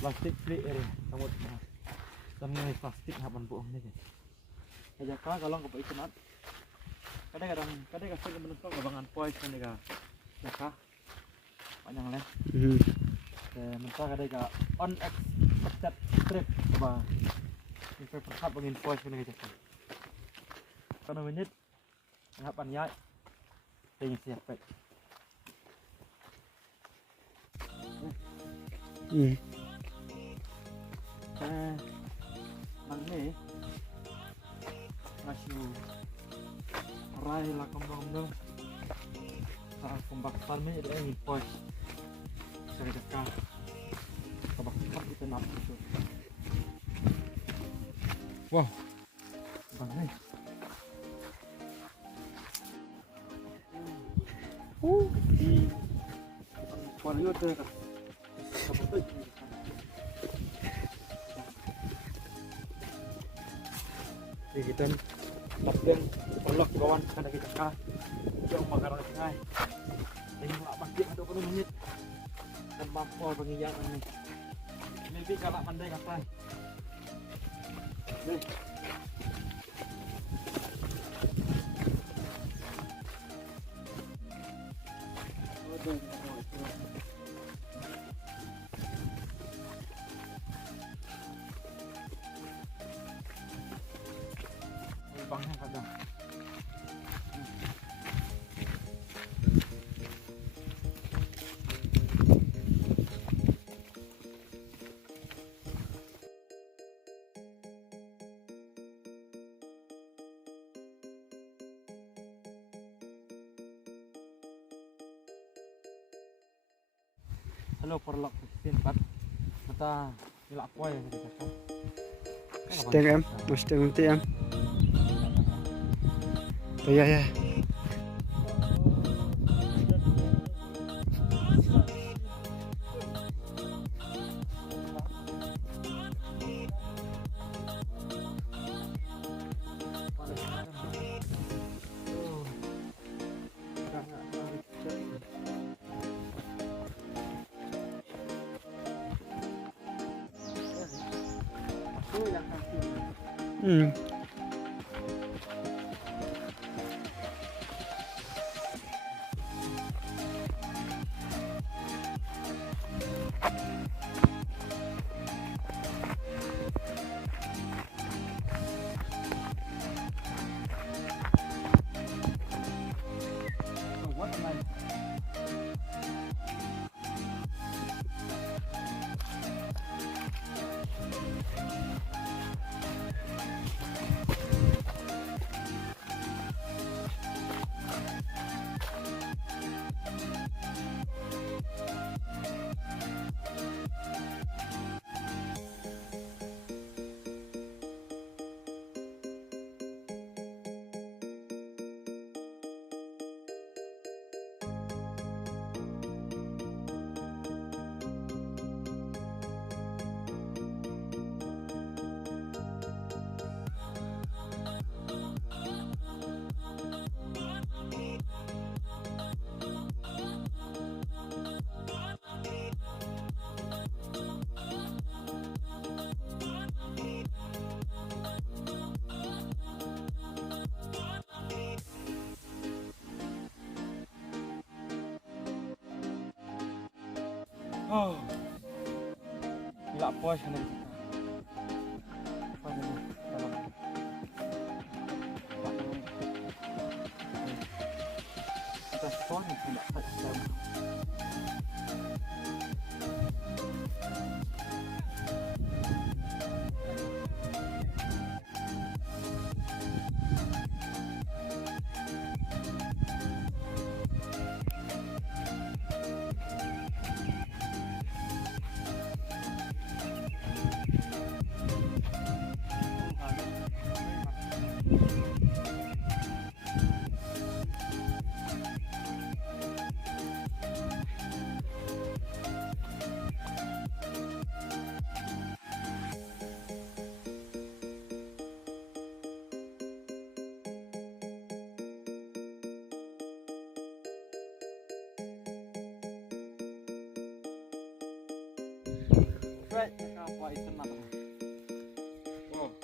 plastik free area samut sampai plastik hapan buang ni kan aja ka kalau nggak pakai kenat kadang-kadang kasih ke menungso gabangan pois kan dia ka panjang leh mentah kadang on expected trip coba ini perhap bangin pois kan dia kalau menit hapan ya tinggi siap mang ni masih rai lah kembang tu kembang farmnya ada ni pos saya dekat kembang kap itu nak itu wow bang ni di korio tu kan kita lapten polok kawan kada kita ka jong magarang sungai ini mak bakit ada kono menit dan mampu pengiyan ini mimpi kalak pandai kapai deh bangnya kadang halo perlok simpat kita ilak kuai yang kita Mustang em, Mustang nanti em. Tuh ya. oh ilak pos kan kita pon tidak ada Right, apa itu nak? Wow.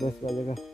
best banget.